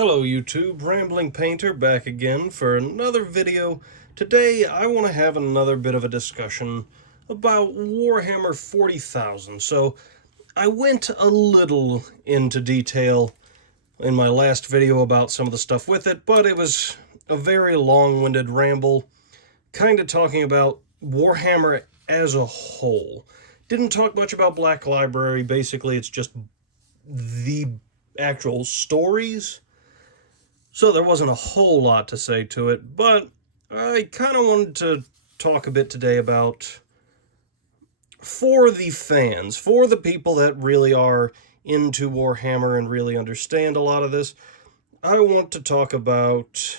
Hello YouTube, Rambling Painter back again for another video. Today I want to have another bit of a discussion about Warhammer 40,000. So I went a little into detail in my last video about some of the stuff with it, but it was a very long-winded ramble, kind of talking about Warhammer as a whole. Didn't talk much about Black Library. Basically it's just the actual stories. So there wasn't a whole lot to say to it, but I kind of wanted to talk a bit today about, for the fans, for the people that really are into Warhammer and really understand a lot of this, I want to talk about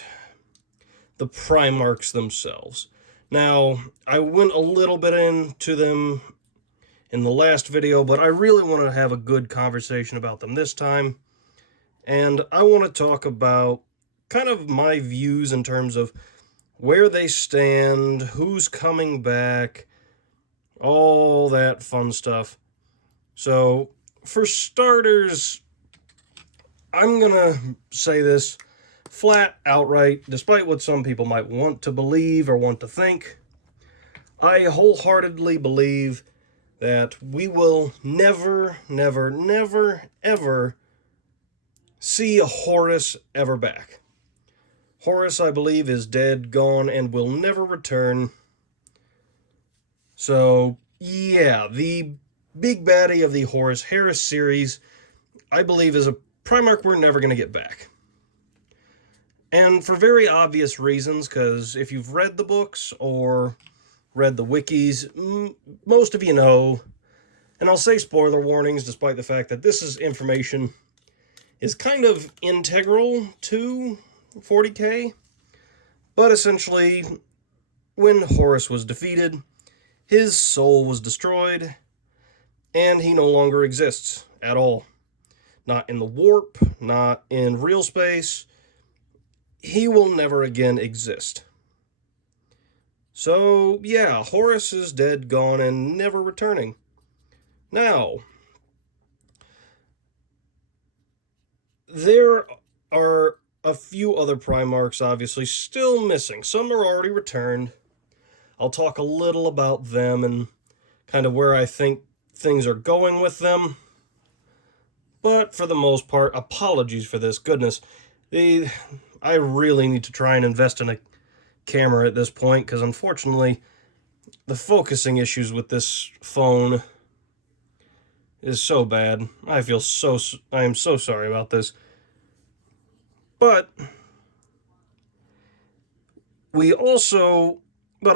the Primarchs themselves. Now, I went a little bit into them in the last video, but I really want to have a good conversation about them this time. And I want to talk about kind of my views in terms of where they stand, who's coming back, all that fun stuff. So, for starters, I'm going to say this flat outright, despite what some people might want to believe or want to think. I wholeheartedly believe that we will never, ever see a Horus ever back. Horus, I believe, is dead, gone, and will never return. So, yeah, the big baddie of the Horus Heresy series, I believe, is a Primarch we're never going to get back. And for very obvious reasons, because if you've read the books or read the wikis, most of you know, and I'll say spoiler warnings despite the fact that this is information is kind of integral to 40k, but essentially, when Horus was defeated, his soul was destroyed, and he no longer exists at all. Not in the warp, not in real space. He will never again exist. So, yeah, Horus is dead, gone, and never returning. Now, there are a few other Primarchs, obviously, still missing. Some are already returned. I'll talk a little about them and kind of where I think things are going with them. But for the most part, apologies for this. Goodness, I really need to try and invest in a camera at this point, because unfortunately, the focusing issues with this phone is so bad. I am so sorry about this. But I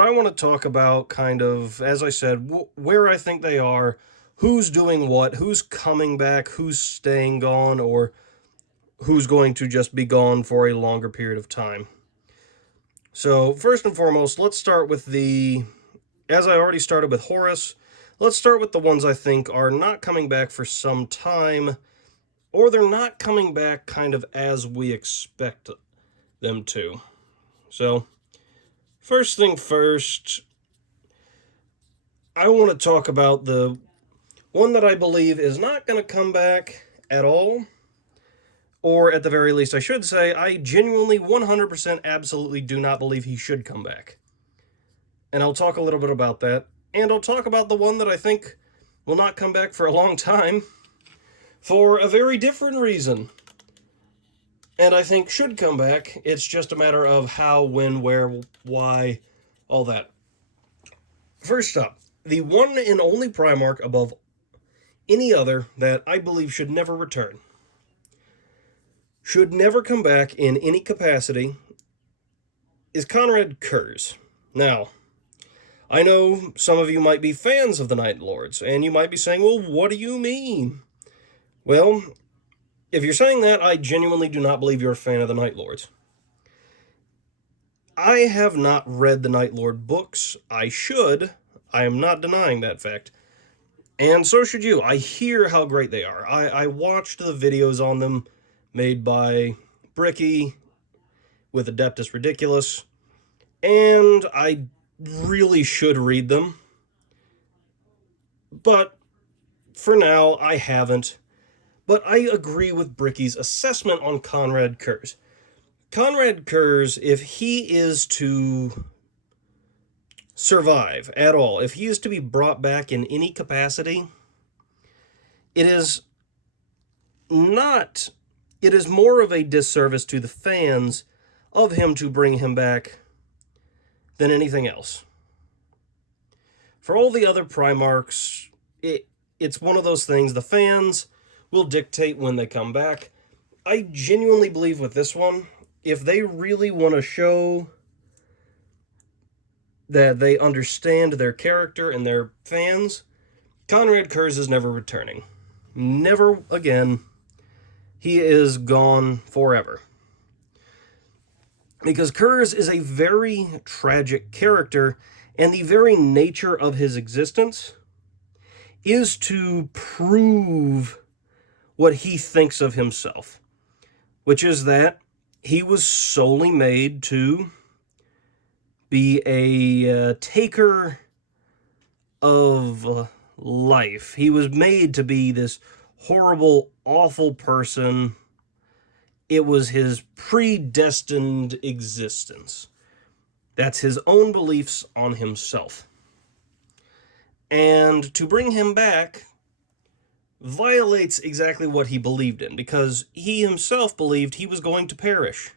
want to talk about kind of, as I said, where I think they are, who's doing what, who's coming back, who's staying gone, or who's going to just be gone for a longer period of time. So, first and foremost, let's start with as I already started with Horus, let's start with the ones I think are not coming back for some time, or they're not coming back kind of as we expect them to. So, first thing first, I want to talk about the one that I believe is not going to come back at all, or at the very least, I should say, I genuinely 100% absolutely do not believe he should come back. And I'll talk a little bit about that, and I'll talk about the one that I think will not come back for a long time, for a very different reason. And I think should come back. It's just a matter of how, when, where, why, all that. First up, the one and only Primarch above any other that I believe should never return, should never come back in any capacity, is Conrad Kurz. Now, I know some of you might be fans of the Night Lords, and you might be saying, well, what do you mean? Well, if you're saying that, I genuinely do not believe you're a fan of the Night Lords. I have not read the Night Lord books. I should. I am not denying that fact. And so should you. I hear how great they are. I watched the videos on them made by Bricky with Adeptus Ridiculus, and I really should read them. But for now, I haven't. But I agree with Bricky's assessment on Conrad Kurz. Conrad Kurz, if he is to survive at all, if he is to be brought back in any capacity, it is not, it is more of a disservice to the fans of him to bring him back than anything else. For all the other Primarchs, it's one of those things, the fans will dictate when they come back. I genuinely believe with this one, if they really want to show that they understand their character and their fans, Conrad Kurz is never returning. Never again. He is gone forever. Because Kurz is a very tragic character, and the very nature of his existence is to prove what he thinks of himself, which is that he was solely made to be a taker of life. He was made to be this horrible, awful person. It was his predestined existence. That's his own beliefs on himself. And to bring him back violates exactly what he believed in, because he himself believed he was going to perish.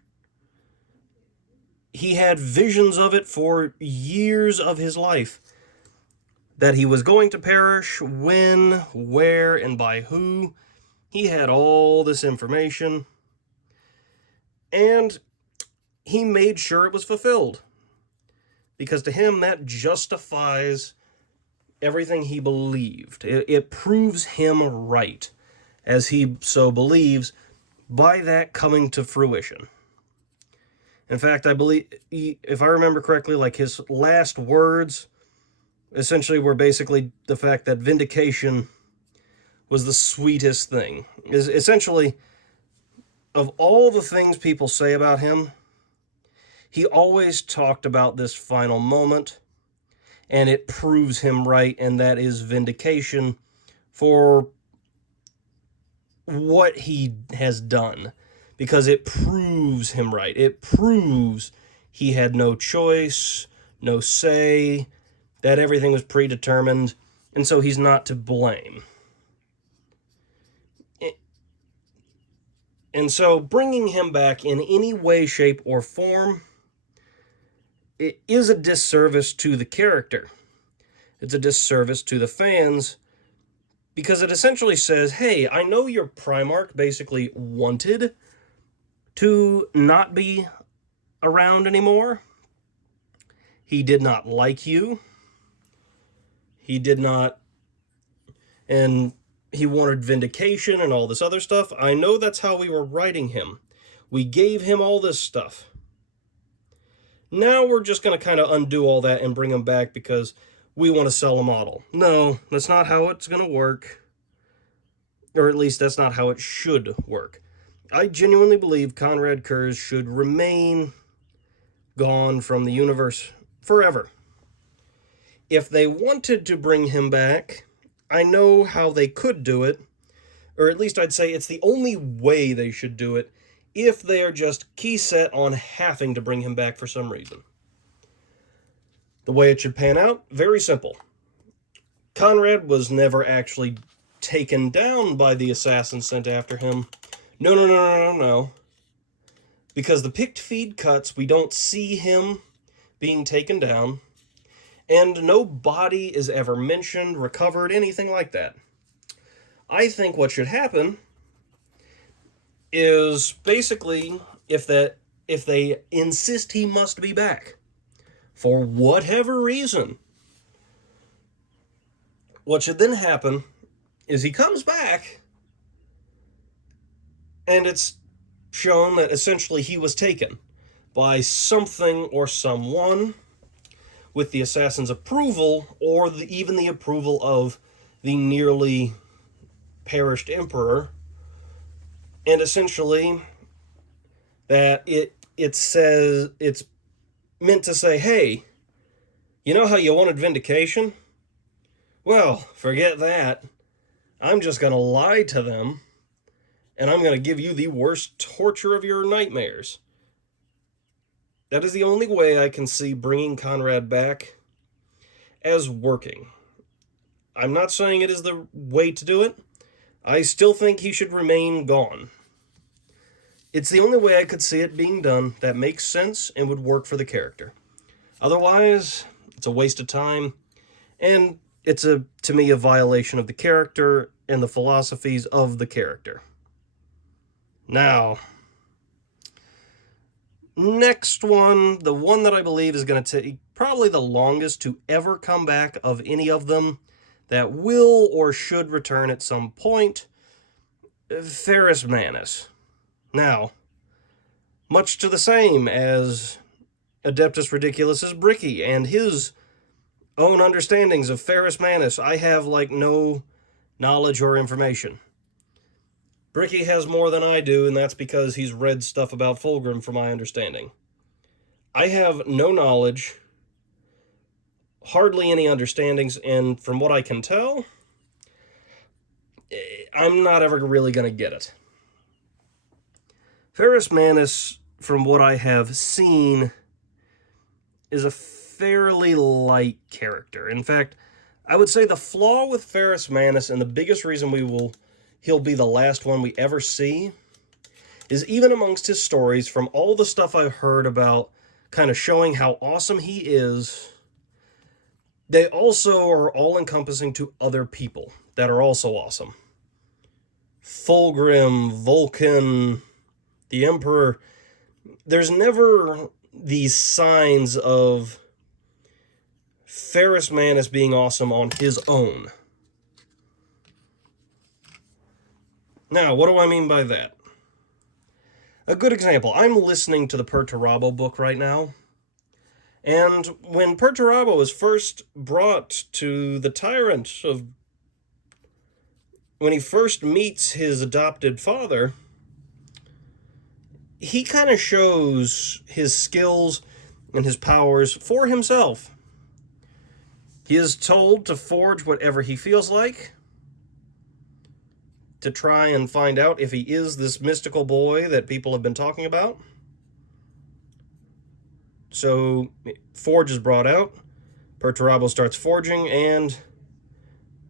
He had visions of it for years of his life, that he was going to perish, when, where, and by who. He had all this information, and he made sure it was fulfilled, because to him that justifies everything he believed. It proves him right, as he so believes, by that coming to fruition. In fact, I believe, if I remember correctly, like his last words essentially were basically the fact that vindication was the sweetest thing. Is essentially, of all the things people say about him, he always talked about this final moment, and it proves him right, and that is vindication for what he has done, because it proves him right. It proves he had no choice, no say, that everything was predetermined, and so he's not to blame. And so bringing him back in any way, shape, or form, it is a disservice to the character. It's a disservice to the fans, because it essentially says, hey, I know your Primarch basically wanted to not be around anymore. He did not like you. He did not, and he wanted vindication and all this other stuff. I know that's how we were writing him. We gave him all this stuff. Now we're just going to kind of undo all that and bring him back because we want to sell a model. No, that's not how it's going to work. Or at least that's not how it should work. I genuinely believe Conrad Kurz should remain gone from the universe forever. If they wanted to bring him back, I know how they could do it. Or at least I'd say it's the only way they should do it, if they are just key set on having to bring him back for some reason. The way it should pan out, very simple. Conrad was never actually taken down by the assassin sent after him. No. Because the picked feed cuts, we don't see him being taken down, and no body is ever mentioned, recovered, anything like that. I think what should happen is basically, if they insist he must be back, for whatever reason, what should then happen is he comes back, and it's shown that essentially he was taken by something or someone with the assassin's approval, or even the approval of the nearly perished emperor, and essentially that it says, it's meant to say, hey, you know how you wanted vindication? Well, forget that. I'm just going to lie to them and I'm going to give you the worst torture of your nightmares. That is the only way I can see bringing Conrad back as working. I'm not saying it is the way to do it. I still think he should remain gone. It's the only way I could see it being done that makes sense and would work for the character. Otherwise, it's a waste of time, and it's, to me, a violation of the character and the philosophies of the character. Now, next one, the one that I believe is going to take probably the longest to ever come back of any of them, that will or should return at some point, Ferrus Manus. Now, much to the same as Adeptus Ridiculus's Bricky and his own understandings of Ferrus Manus, I have, no knowledge or information. Bricky has more than I do, and that's because he's read stuff about Fulgrim from my understanding. I have no knowledge, hardly any understandings, and from what I can tell, I'm not ever really going to get it. Ferrus Manus, from what I have seen, is a fairly light character. In fact, I would say the flaw with Ferrus Manus, and the biggest reason he'll be the last one we ever see, is even amongst his stories, from all the stuff I've heard about kind of showing how awesome he is, they also are all-encompassing to other people that are also awesome. Fulgrim, Vulcan, the Emperor. There's never these signs of Ferrus Manus being awesome on his own. Now, what do I mean by that? A good example, I'm listening to the Perturabo book right now, and when Perturabo was first brought to the Tyrant when he first meets his adopted father, he kind of shows his skills and his powers for himself. He is told to forge whatever he feels like, to try and find out if he is this mystical boy that people have been talking about. So, Forge is brought out, Perturabo starts forging, and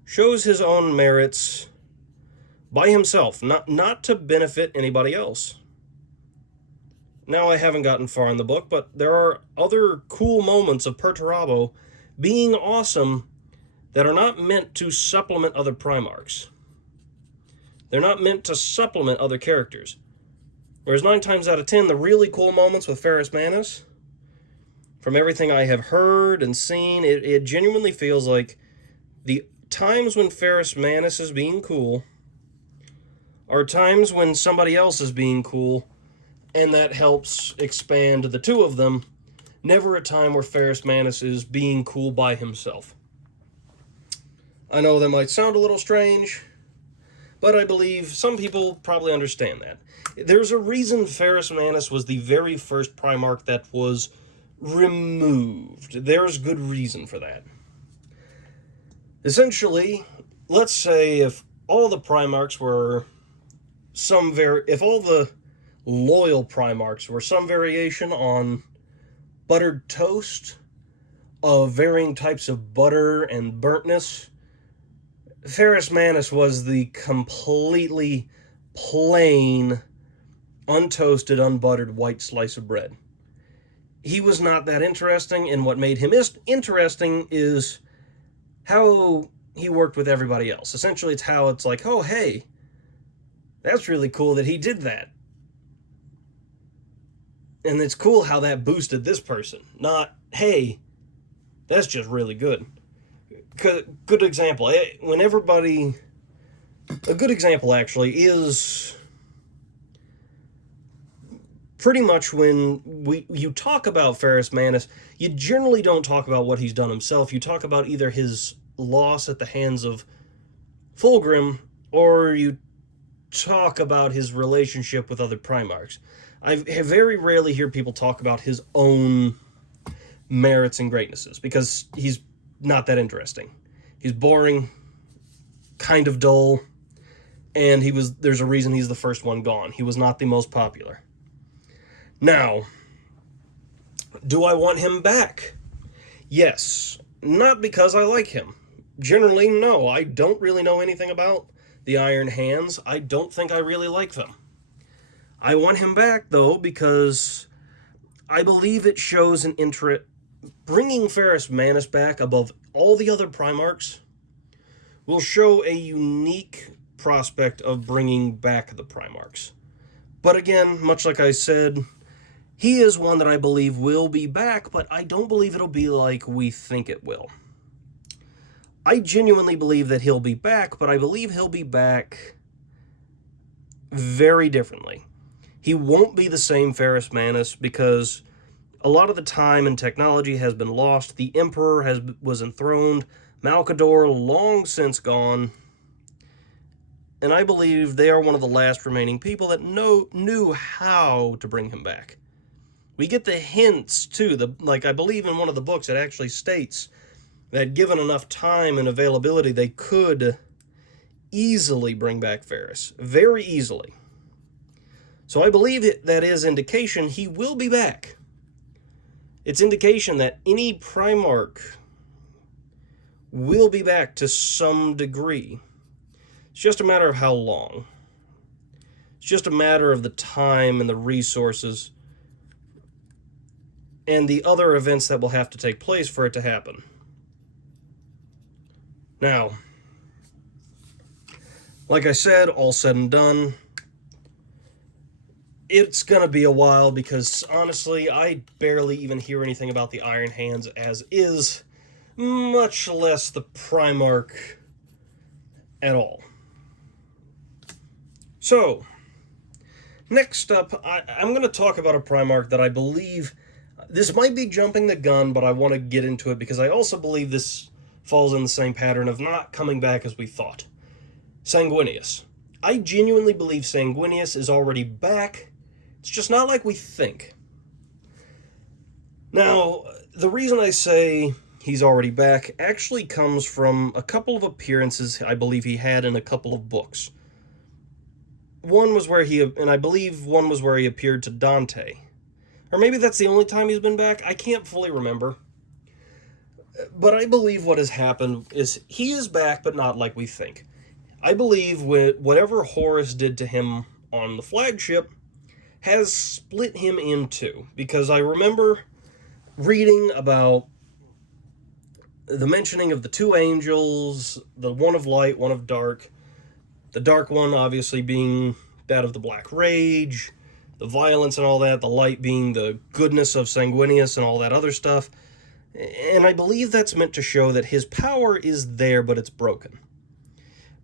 shows his own merits by himself, not to benefit anybody else. Now, I haven't gotten far in the book, but there are other cool moments of Perturabo being awesome that are not meant to supplement other Primarchs. They're not meant to supplement other characters. Whereas 9 times out of 10, the really cool moments with Ferrus Manus, from everything I have heard and seen, it genuinely feels like the times when Ferrus Manus is being cool are times when somebody else is being cool, and that helps expand the two of them. Never a time where Ferrus Manus is being cool by himself. I know that might sound a little strange, but I believe some people probably understand that. There's a reason Ferrus Manus was the very first Primarch that was removed. There's good reason for that. Essentially, let's say if all the Primarchs were if all the loyal Primarchs were some variation on buttered toast of varying types of butter and burntness, Ferrus Manus was the completely plain, untoasted, unbuttered white slice of bread. He was not that interesting, and what made him interesting is how he worked with everybody else. Essentially, it's how it's like, oh, hey, that's really cool that he did that. And it's cool how that boosted this person. Not, hey, that's just really good. Good example. A good example, actually, is pretty much when you talk about Ferrus Manus, you generally don't talk about what he's done himself. You talk about either his loss at the hands of Fulgrim, or you talk about his relationship with other Primarchs. I very rarely hear people talk about his own merits and greatnesses, because he's not that interesting. He's boring, kind of dull, And there's a reason he's the first one gone. He was not the most popular. Now, do I want him back? Yes. Not because I like him. Generally, no. I don't really know anything about the Iron Hands. I don't think I really like them. I want him back, though, because I believe it shows an interest. Bringing Ferrus Manus back above all the other Primarchs will show a unique prospect of bringing back the Primarchs. But again, much like I said, he is one that I believe will be back, but I don't believe it'll be like we think it will. I genuinely believe that he'll be back, but I believe he'll be back very differently. He won't be the same Ferrus Manus because a lot of the time and technology has been lost. The Emperor was enthroned. Malcador long since gone. And I believe they are one of the last remaining people that knew how to bring him back. We get the hints, too. I believe in one of the books, it actually states that given enough time and availability, they could easily bring back Ferrus. Very easily. So I believe that is indication he will be back. It's indication that any Primarch will be back to some degree. It's just a matter of how long. It's just a matter of the time and the resources and the other events that will have to take place for it to happen. Now, like I said, all said and done, it's going to be a while because, honestly, I barely even hear anything about the Iron Hands as is, much less the Primarch at all. So, next up, I'm going to talk about a Primarch that I believe, this might be jumping the gun, but I want to get into it because I also believe this falls in the same pattern of not coming back as we thought. Sanguinius. I genuinely believe Sanguinius is already back. It's just not like we think. Now, the reason I say he's already back actually comes from a couple of appearances I believe he had in a couple of books. One was where and I believe one was where he appeared to Dante. Or maybe that's the only time he's been back. I can't fully remember. But I believe what has happened is he is back, but not like we think. I believe whatever Horus did to him on the flagship has split him in two. Because I remember reading about the mentioning of the two angels, the one of light, one of dark. The dark one obviously being that of the Black Rage, the violence and all that, the light being the goodness of Sanguinius and all that other stuff. And I believe that's meant to show that his power is there, but it's broken.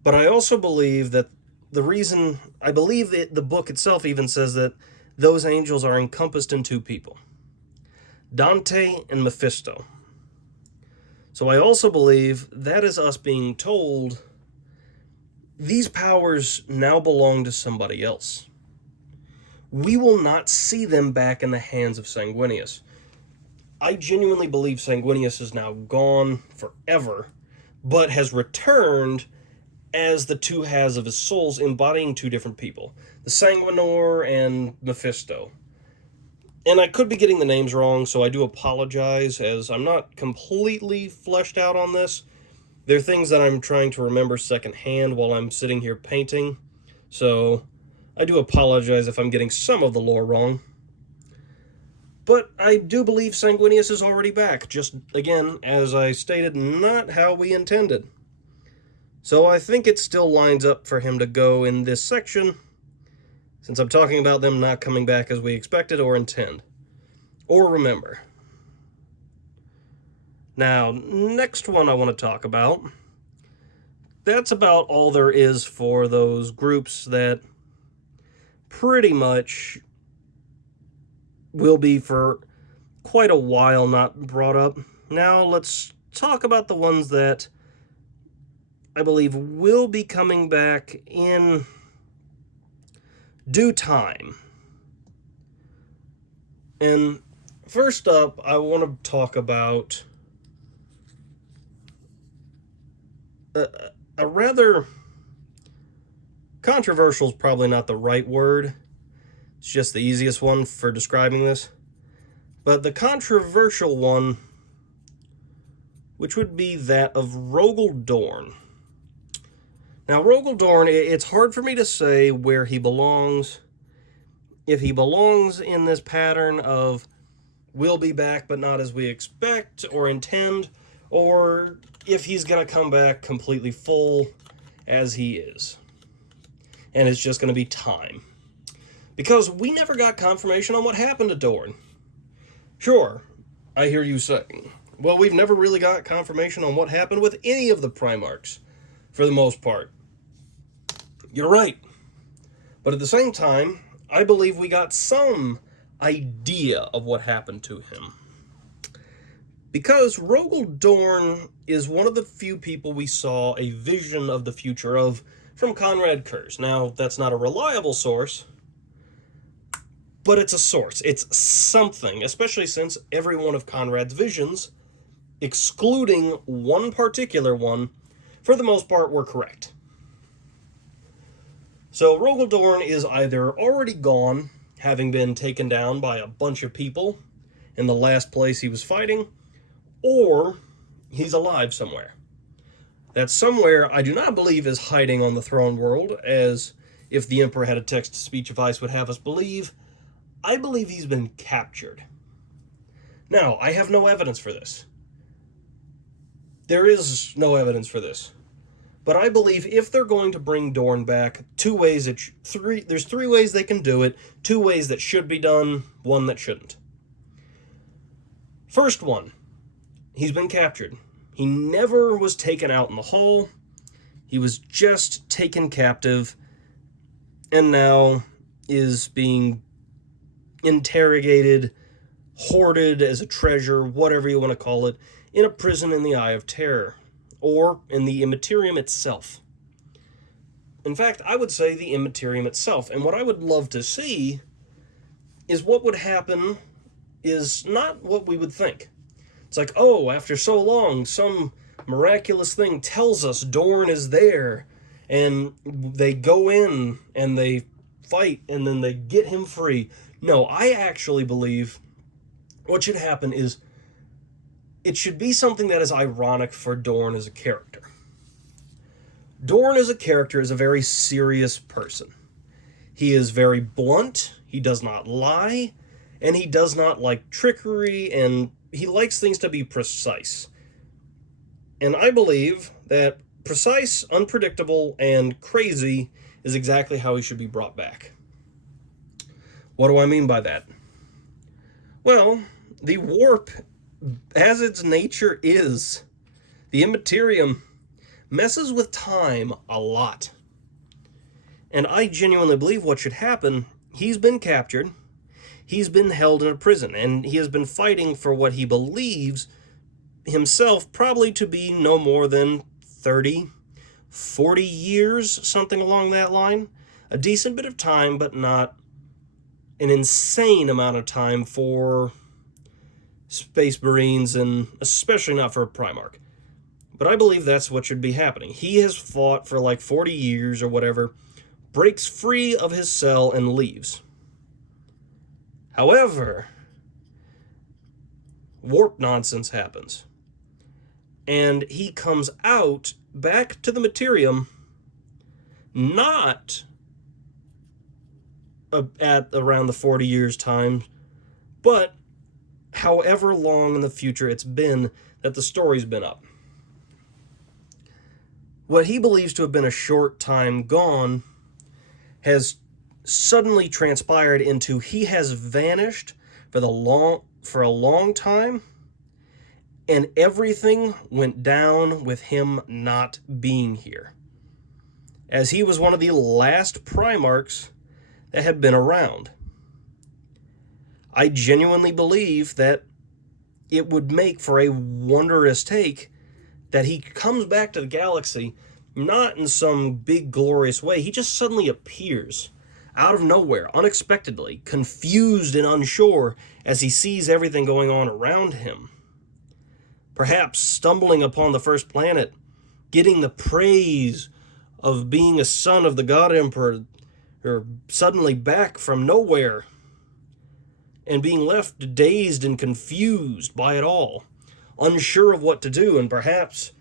But I also believe that the book itself even says that those angels are encompassed in two people. Dante and Mephisto. So I also believe that is us being told these powers now belong to somebody else. We will not see them back in the hands of Sanguinius. I genuinely believe Sanguinius is now gone forever, but has returned as the two halves of his souls, embodying two different people. The Sanguinor and Mephisto. And I could be getting the names wrong, so I do apologize, as I'm not completely fleshed out on this. There are things that I'm trying to remember secondhand while I'm sitting here painting, so I do apologize if I'm getting some of the lore wrong. But I do believe Sanguinius is already back, just, again, as I stated, not how we intended. So I think it still lines up for him to go in this section, since I'm talking about them not coming back as we expected or intend, or remember. Now, next one I want to talk about, that's about all there is for those groups that pretty much will be for quite a while not brought up. Now, let's talk about the ones that I believe will be coming back in due time. And first up, I want to talk about a rather controversial is probably not the right word. It's just the easiest one for describing this. But the controversial one, which would be that of Rogel Dorn. Now, Rogel Dorn, it's hard for me to say where he belongs. If he belongs in this pattern of we'll be back but not as we expect or intend, or if he's going to come back completely full as he is. And it's just going to be time. Because we never got confirmation on what happened to Dorn. Sure, I hear you saying, well, we've never really got confirmation on what happened with any of the Primarchs, for the most part. You're right. But at the same time, I believe we got some idea of what happened to him. Because Rogel Dorn is one of the few people we saw a vision of the future of from Conrad Kurz. Now, that's not a reliable source, but it's a source. It's something, especially since every one of Conrad's visions, excluding one particular one, for the most part were correct. So Rogel Dorn is either already gone, having been taken down by a bunch of people in the last place he was fighting, or he's alive somewhere. That somewhere I do not believe is hiding on the throne world, as if the Emperor had a text-to-speech device would have us believe. I believe he's been captured. Now, I have no evidence for this. There is no evidence for this. But I believe if they're going to bring Dorn back, there's three ways they can do it, 2 ways that should be done, 1 that shouldn't. First one, he's been captured. He never was taken out in the hall. He was just taken captive and now is being interrogated, hoarded as a treasure, whatever you want to call it, in a prison in the Eye of Terror, or in the Immaterium itself. In fact, I would say the Immaterium itself. And what I would love to see is what would happen is not what we would think. It's like, oh, after so long, some miraculous thing tells us Dorn is there, and they go in and they fight and then they get him free. No, I actually believe what should happen is it should be something that is ironic for Dorn as a character. Dorn as a character is a very serious person. He is very blunt, he does not lie, and he does not like trickery, and he likes things to be precise. And I believe that precise, unpredictable, and crazy is exactly how he should be brought back. What do I mean by that? Well, the warp, as its nature is, the Immaterium, messes with time a lot. And I genuinely believe what should happen, he's been captured, he's been held in a prison, and he has been fighting for what he believes himself probably to be no more than 30, 40 years, something along that line. A decent bit of time, but not an insane amount of time for Space Marines, and especially not for a Primarch. But I believe that's what should be happening. He has fought for like 40 years or whatever, breaks free of his cell and leaves. However, warp nonsense happens. And he comes out back to the Materium not at around the 40 years time, but however long in the future it's been that the story's been up. What he believes to have been a short time gone has suddenly transpired into he has vanished for a long time, and everything went down with him not being here, as he was one of the last Primarchs that had been around. I genuinely believe that it would make for a wondrous take that he comes back to the galaxy, not in some big glorious way. He just suddenly appears out of nowhere, unexpectedly, confused and unsure as he sees everything going on around him. Perhaps stumbling upon the first planet, getting the praise of being a son of the God Emperor, or suddenly back from nowhere, and being left dazed and confused by it all, unsure of what to do, and perhaps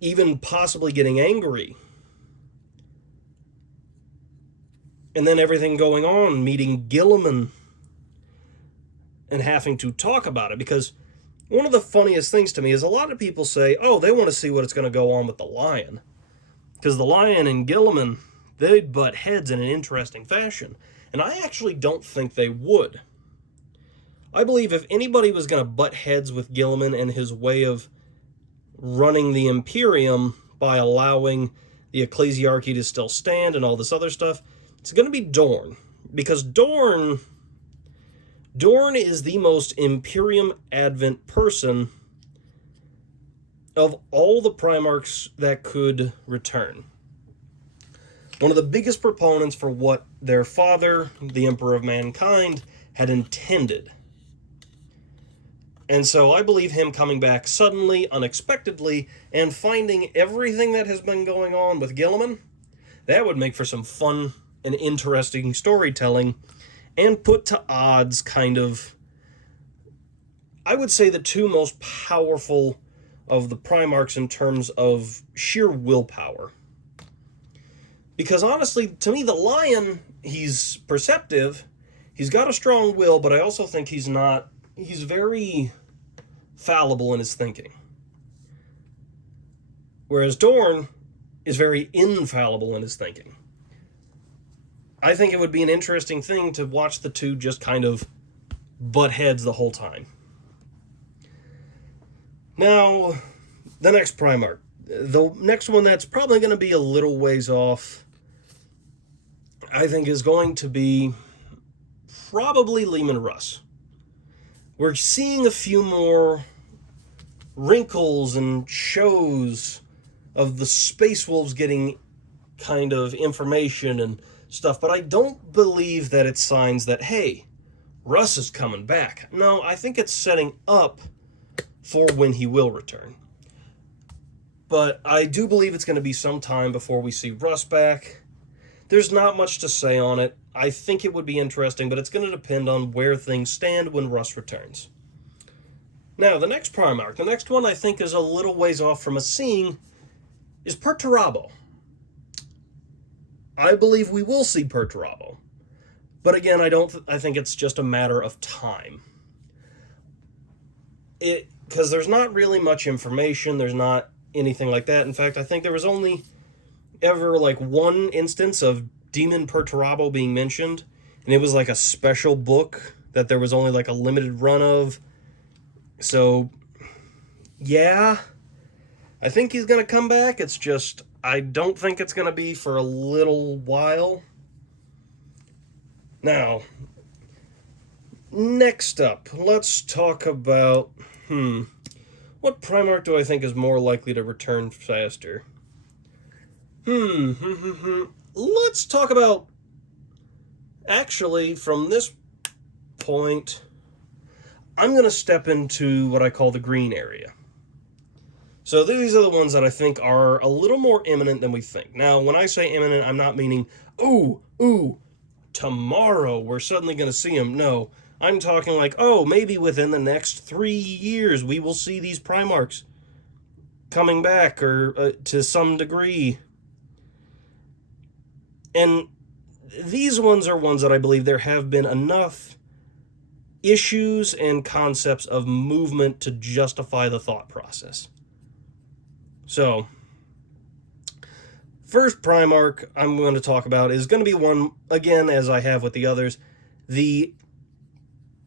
even possibly getting angry. And then everything going on, meeting Gilliman, and having to talk about it. Because one of the funniest things to me is a lot of people say, oh, they want to see what's going to go on with the Lion. Because the Lion and Gilliman, they'd butt heads in an interesting fashion. And I actually don't think they would. I believe if anybody was going to butt heads with Gilliman and his way of running the Imperium by allowing the ecclesiarchy to still stand and all this other stuff, it's going to be Dorne. Because Dorne is the most Imperium Advent person of all the Primarchs that could return. One of the biggest proponents for what their father, the Emperor of Mankind, had intended. And so I believe him coming back suddenly, unexpectedly, and finding everything that has been going on with Gilliman, that would make for some fun and interesting storytelling, and put to odds kind of, I would say, the two most powerful of the Primarchs in terms of sheer willpower. Because honestly, to me, the Lion, he's perceptive, he's got a strong will, but I also think he's very fallible in his thinking. Whereas Dorne is very infallible in his thinking. I think it would be an interesting thing to watch the two just kind of butt heads the whole time. Now, the next Primarch. The next one that's probably going to be a little ways off, I think, is going to be probably Leman Russ. We're seeing a few more wrinkles and shows of the Space Wolves getting kind of information and stuff, but I don't believe that it's signs that, hey, Russ is coming back. No, I think it's setting up for when he will return. But I do believe it's going to be some time before we see Russ back. There's not much to say on it. I think it would be interesting, but it's going to depend on where things stand when Russ returns. Now, the next Primarch, the next one I think is a little ways off from us seeing, is Perturabo. I believe we will see Perturabo. But again, I think it's just a matter of time. Because there's not really much information, there's not anything like that. In fact, I think there was only ever like one instance of Demon Perturabo being mentioned, and it was like a special book that there was only like a limited run of. So, yeah, I think he's going to come back. It's just, I don't think it's going to be for a little while. Now, next up, let's talk about, what Primarch do I think is more likely to return faster? Let's talk about, actually, from this point, I'm going to step into what I call the green area. So these are the ones that I think are a little more imminent than we think. Now, when I say imminent, I'm not meaning, tomorrow we're suddenly going to see them. No, I'm talking like, maybe within the next 3 years we will see these Primarchs coming back, or to some degree. And these ones are ones that I believe there have been enough issues and concepts of movement to justify the thought process. So, first Primarch I'm going to talk about is going to be one, again, as I have with the others, the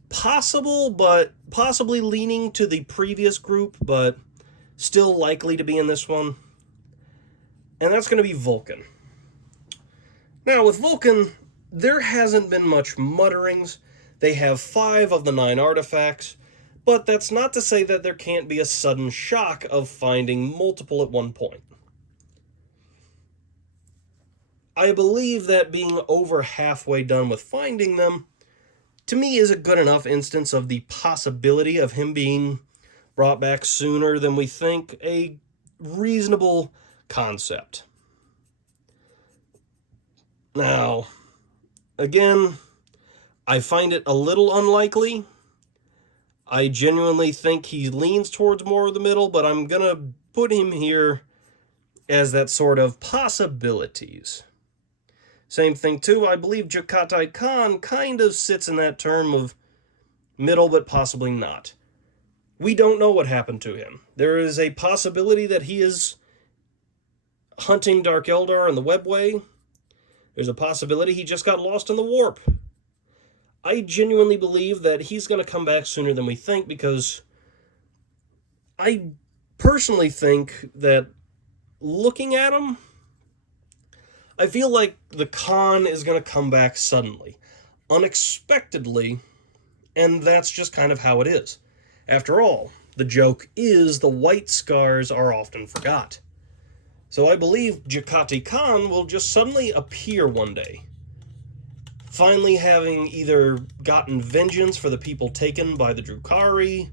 possible, but possibly leaning to the previous group, but still likely to be in this one. And that's going to be Vulcan. Now, with Vulcan, there hasn't been much mutterings. They have 5 of the 9 artifacts, but that's not to say that there can't be a sudden shock of finding multiple at one point. I believe that being over halfway done with finding them, to me, is a good enough instance of the possibility of him being brought back sooner than we think. A reasonable concept. Now, again, I find it a little unlikely. I genuinely think he leans towards more of the middle, but I'm gonna put him here as that sort of possibilities. Same thing too, I believe Jakatai Khan kind of sits in that term of middle, but possibly not. We don't know what happened to him. There is a possibility that he is hunting Dark Eldar in the Webway. There's a possibility he just got lost in the warp. I genuinely believe that he's going to come back sooner than we think, because I personally think that looking at him, I feel like the Khan is going to come back suddenly, unexpectedly, and that's just kind of how it is. After all, the joke is the white scars are often forgot. So I believe Jakati Khan will just suddenly appear one day, finally having either gotten vengeance for the people taken by the Drukhari,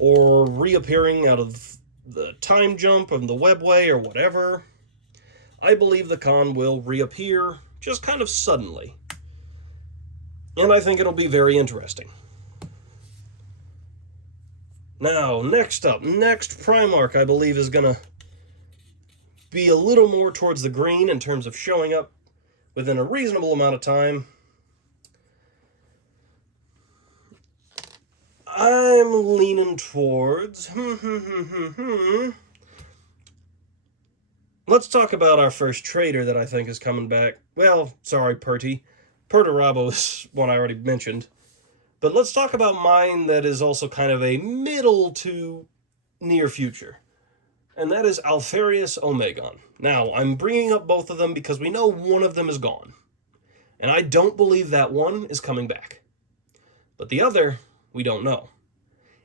or reappearing out of the time jump of the Webway or whatever. I believe the Khan will reappear just kind of suddenly. And I think it'll be very interesting. Now, next Primarch, I believe, is going to be a little more towards the green in terms of showing up within a reasonable amount of time. I'm leaning towards... Let's talk about our first trader that I think is coming back. Well, sorry, Perturabo is one I already mentioned. But let's talk about mine that is also kind of a middle to near future. And that is Alfarius Omegon. Now, I'm bringing up both of them because we know one of them is gone. And I don't believe that one is coming back. But the other, we don't know.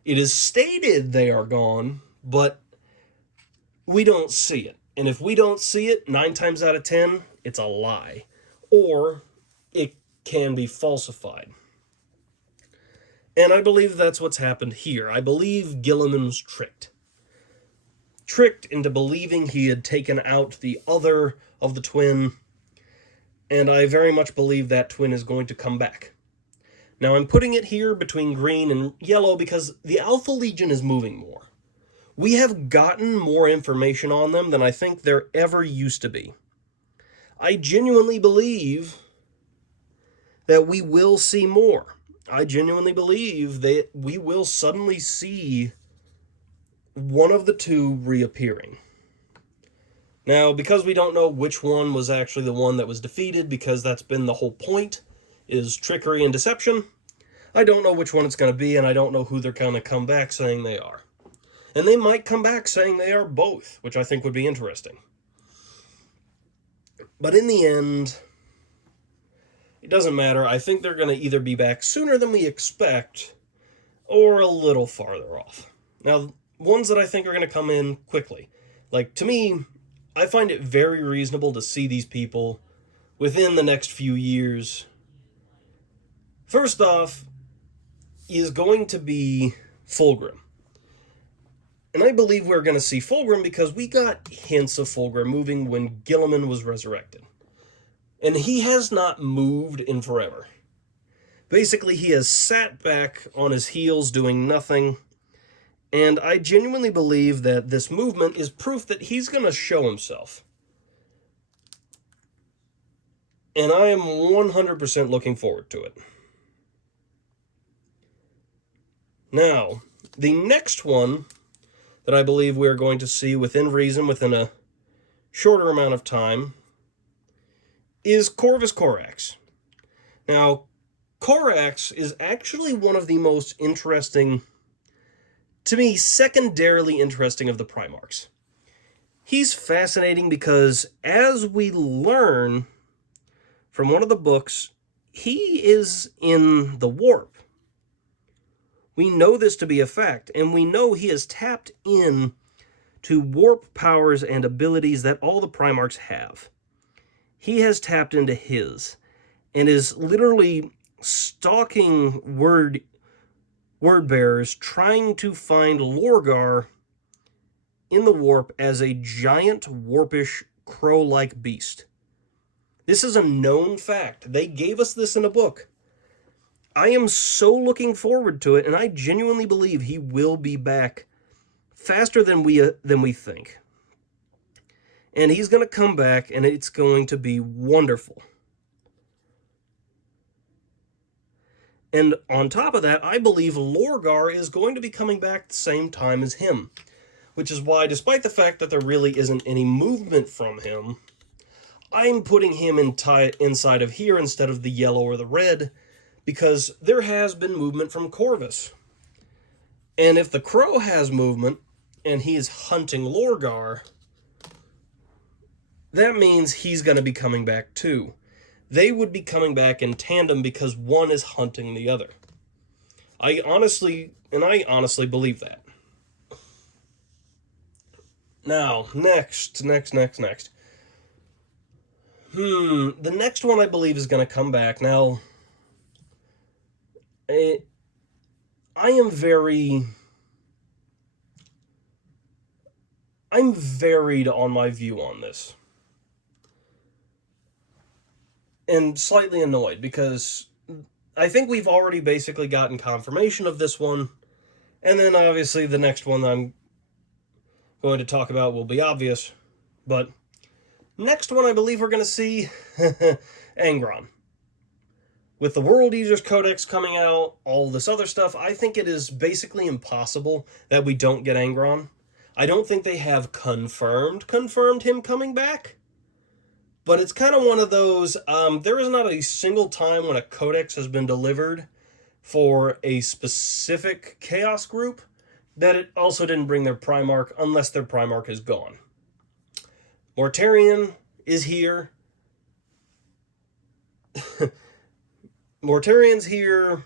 It is stated they are gone, but we don't see it. And if we don't see it, 9 times out of 10, it's a lie. Or it can be falsified. And I believe that's what's happened here. I believe Gilliman was tricked. Tricked into believing he had taken out the other of the twin. And I very much believe that twin is going to come back. Now I'm putting it here between green and yellow because the Alpha Legion is moving more. We have gotten more information on them than I think there ever used to be. I genuinely believe that we will see more. I genuinely believe that we will suddenly see one of the two reappearing. Now, because we don't know which one was actually the one that was defeated, because that's been the whole point, is trickery and deception, I don't know which one it's going to be, and I don't know who they're going to come back saying they are. And they might come back saying they are both, which I think would be interesting. But in the end, it doesn't matter. I think they're going to either be back sooner than we expect, or a little farther off. Now, ones that I think are going to come in quickly. Like, to me, I find it very reasonable to see these people within the next few years. First off, is going to be Fulgrim. And I believe we're going to see Fulgrim because we got hints of Fulgrim moving when Gilliman was resurrected. And he has not moved in forever. Basically, he has sat back on his heels doing nothing. And I genuinely believe that this movement is proof that he's going to show himself. And I am 100% looking forward to it. Now, the next one that I believe we're going to see within reason, within a shorter amount of time, is Corvus Corax. Now, Corax is actually one of the most interesting, to me, secondarily interesting of the Primarchs. He's fascinating because, as we learn from one of the books, he is in the warp. We know this to be a fact, and we know he has tapped in to warp powers and abilities that all the Primarchs have. He has tapped into his, and is literally stalking word bearers, trying to find Lorgar in the warp as a giant, warpish, crow-like beast. This is a known fact. They gave us this in a book. I am so looking forward to it, and I genuinely believe he will be back faster than we think. And he's going to come back, and it's going to be wonderful. And on top of that, I believe Lorgar is going to be coming back at the same time as him. Which is why, despite the fact that there really isn't any movement from him, I'm putting him inside of here instead of the yellow or the red, because there has been movement from Corvus. And if the crow has movement, and he is hunting Lorgar, that means he's going to be coming back too. They would be coming back in tandem because one is hunting the other. I honestly believe that. Now, next. The next one I believe is going to come back. Now, I'm varied on my view on this. And slightly annoyed, because I think we've already basically gotten confirmation of this one, and then obviously the next one I'm going to talk about will be obvious, but next one I believe we're going to see Angron. With the World Eaters Codex coming out, all this other stuff, I think it is basically impossible that we don't get Angron. I don't think they have confirmed him coming back. But it's kind of one of those, there is not a single time when a codex has been delivered for a specific Chaos group that it also didn't bring their Primarch, unless their Primarch is gone. Mortarion is here. Mortarion's here.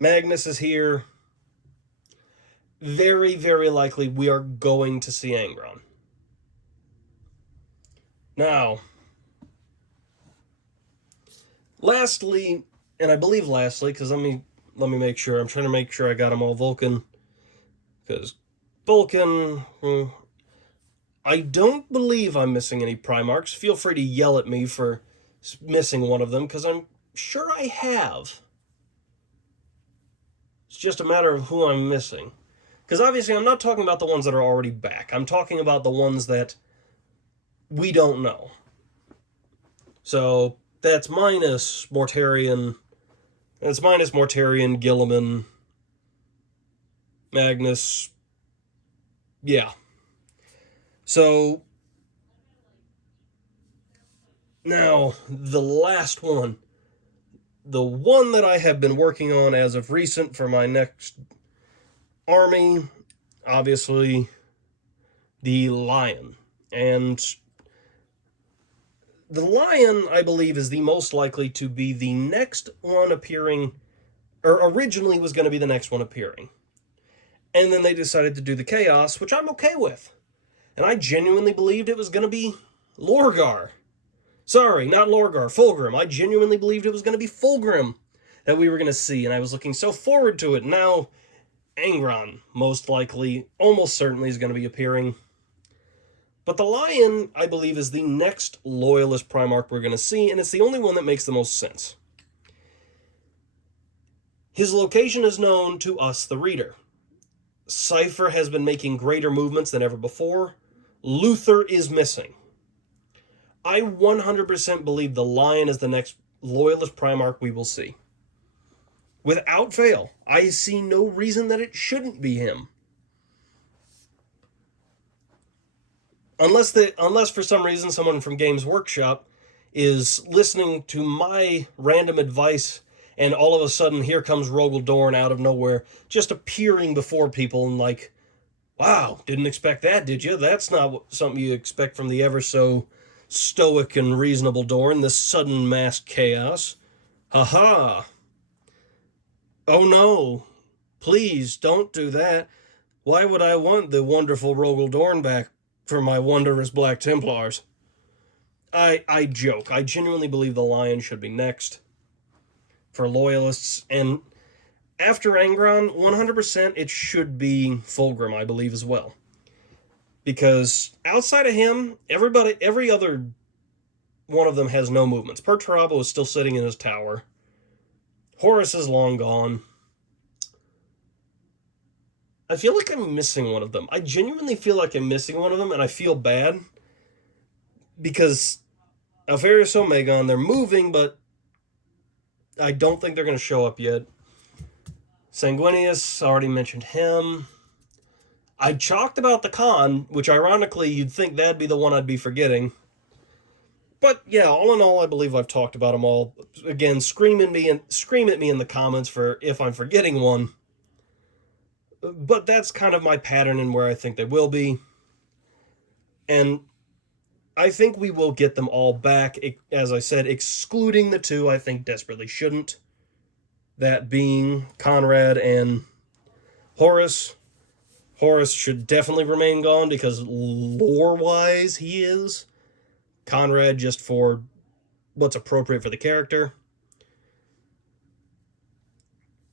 Magnus is here. Very, very likely we are going to see Angron. Now, lastly, and I believe lastly, because let me make sure. I'm trying to make sure I got them all Vulcan. Because Vulcan, I don't believe I'm missing any Primarchs. Feel free to yell at me for missing one of them, because I'm sure I have. It's just a matter of who I'm missing. Because obviously I'm not talking about the ones that are already back. I'm talking about the ones that we don't know. So that's minus Mortarion. That's minus Mortarion, Gilliman, Magnus. Yeah. So now the last one. The one that I have been working on as of recent for my next army, obviously, the Lion. And the Lion, I believe, is the most likely to be the next one appearing, or originally was going to be the next one appearing. And then they decided to do the Chaos, which I'm okay with. And I genuinely believed it was going to be Lorgar. Sorry, not Lorgar, Fulgrim. I genuinely believed it was going to be Fulgrim that we were going to see, and I was looking so forward to it. Now, Angron, most likely, almost certainly is going to be appearing. But the Lion, I believe, is the next Loyalist Primarch we're going to see, and it's the only one that makes the most sense. His location is known to us, the reader. Cypher has been making greater movements than ever before. Luther is missing. I 100% believe the Lion is the next Loyalist Primarch we will see. Without fail, I see no reason that it shouldn't be him. Unless for some reason someone from Games Workshop is listening to my random advice and all of a sudden here comes Rogel Dorn out of nowhere, just appearing before people and like, wow, didn't expect that, did you? That's not something you expect from the ever so stoic and reasonable Dorn, this sudden mass chaos. Haha. Oh no, please don't do that. Why would I want the wonderful Rogel Dorn back for my wondrous Black Templars? I joke. I genuinely believe the Lion should be next for Loyalists, and After Angron, 100% it should be Fulgrim, I believe, as well. Because outside of him, every other one of them has no movements. Perturabo is still sitting in his tower. Horus is long gone. I feel like I'm missing one of them. I genuinely feel like I'm missing one of them, and I feel bad. Because Alpharius Omegon, they're moving, but I don't think they're going to show up yet. Sanguinius, already mentioned him. I chalked about the Khan, which ironically you'd think that'd be the one I'd be forgetting. But yeah, all in all, I believe I've talked about them all. Again, scream at me in the comments for if I'm forgetting one. But that's kind of my pattern and where I think they will be. And I think we will get them all back, as I said, excluding the two I think desperately shouldn't. That being Conrad and Horus. Horus should definitely remain gone because lore-wise he is. Conrad just for what's appropriate for the character.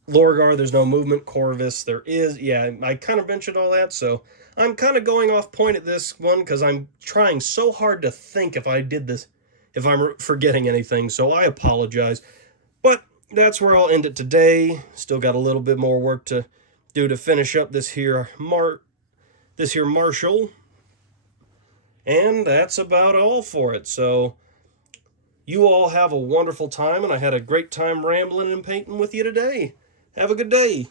Lorgar, there's no movement. Corvus, there is. Yeah, I kind of mentioned all that, so I'm kind of going off point at this one because I'm trying so hard to think if I did this, if I'm forgetting anything, so I apologize. But that's where I'll end it today. Still got a little bit more work to do to finish up this here Marshal. And that's about all for it. So you all have a wonderful time, and I had a great time rambling and painting with you today. Have a good day.